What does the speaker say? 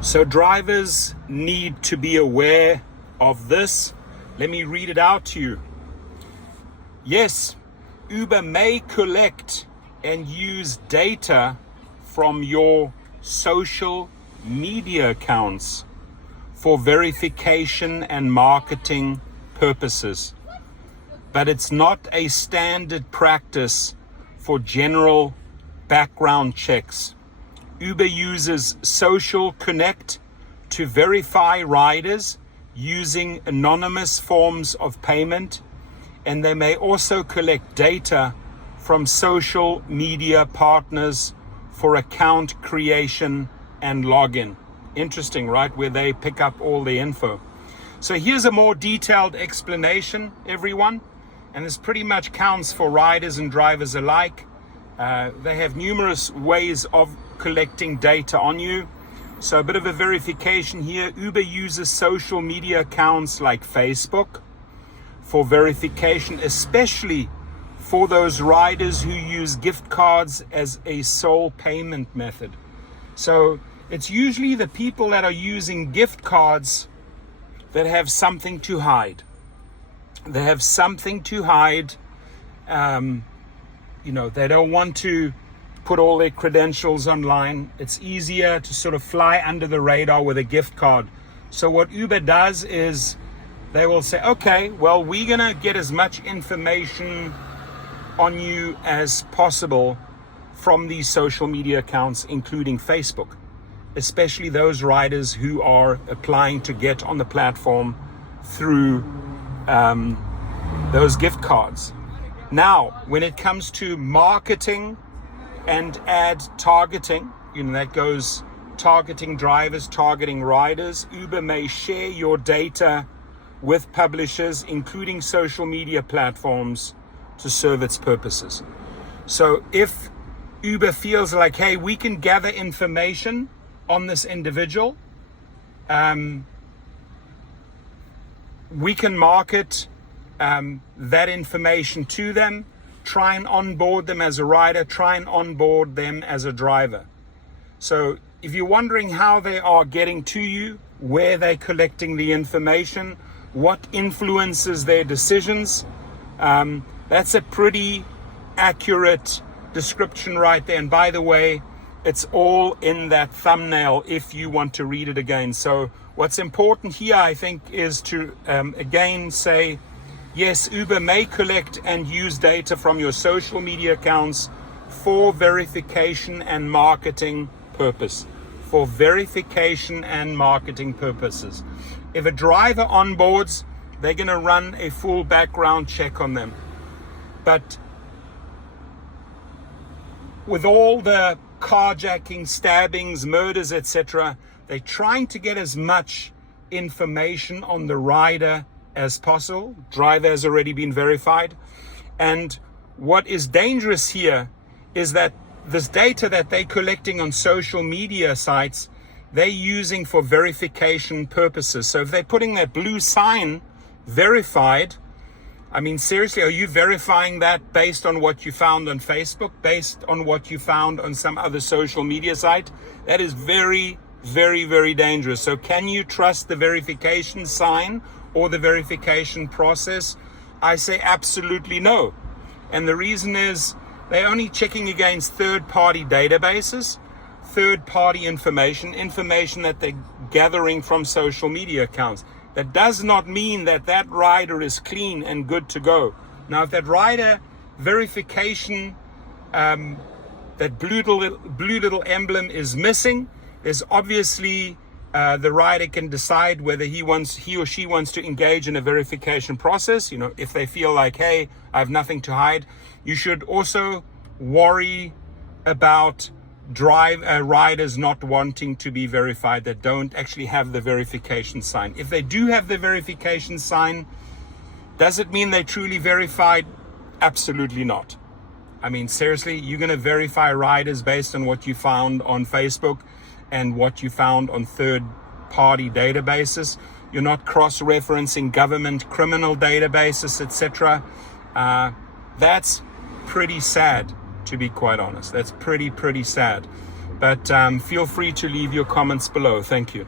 So drivers need to be aware of this. Let me read it out to you. Yes, Uber may collect and use data from your social media accounts for verification and marketing purposes, but it's not a standard practice for general background checks. Uber uses Social Connect to verify riders using anonymous forms of payment, and they may also collect data from social media partners for account creation and login. Interesting, right? Where they pick up all the info. So here's a more detailed explanation, everyone, and this pretty much counts for riders and drivers alike. They have numerous ways of collecting data on you. So a bit of a verification here. Uber uses social media accounts like Facebook for verification, especially for those riders who use gift cards as a sole payment method. So it's usually the people that are using gift cards that have something to hide. They have something to hide. They don't want to put all their credentials online. It's easier to sort of fly under the radar with a gift card. So what Uber does is they will say, okay, well, we're going to get as much information on you as possible from these social media accounts, including Facebook, especially those riders who are applying to get on the platform through those gift cards. Now, when it comes to marketing and ad targeting, that goes targeting drivers, targeting riders. Uber may share your data with publishers, including social media platforms, to serve its purposes. So if Uber feels like, hey, we can gather information on this individual, we can market that information to them, try and onboard them as a rider, try and onboard them as a driver. So if you're wondering how they are getting to you, where they're collecting the information, what influences their decisions, that's a pretty accurate description right there. And by the way, it's all in that thumbnail if you want to read it again. So what's important here, I think, is to again say, yes, Uber may collect and use data from your social media accounts for verification and marketing purpose. For verification and marketing purposes. If a driver onboards, they're going to run a full background check on them. But with all the carjacking, stabbings, murders, etc., they're trying to get as much information on the rider as possible. Driver has already been verified. And what is dangerous here is that this data that they're collecting on social media sites, they're using for verification purposes. So if they're putting that blue sign, verified, I mean, seriously, are you verifying that based on what you found on Facebook, based on what you found on some other social media site? That is very, very, very dangerous. So can you trust the verification sign or the verification process? I say absolutely no. And the reason is they're only checking against third-party databases, third-party information that they're gathering from social media accounts. That does not mean that that rider is clean and good to go. Now, if that rider verification, that blue little emblem is missing, there's obviously the rider can decide whether he or she wants to engage in a verification process. If they feel like, hey, I have nothing to hide. You should also worry about riders not wanting to be verified that don't actually have the verification sign. If they do have the verification sign, does it mean they truly verified? Absolutely not. I mean, seriously, you're going to verify riders based on what you found on Facebook and what you found on third-party databases. You're not cross-referencing government criminal databases, etc. That's pretty sad, to be quite honest. That's pretty sad. But feel free to leave your comments below. Thank you.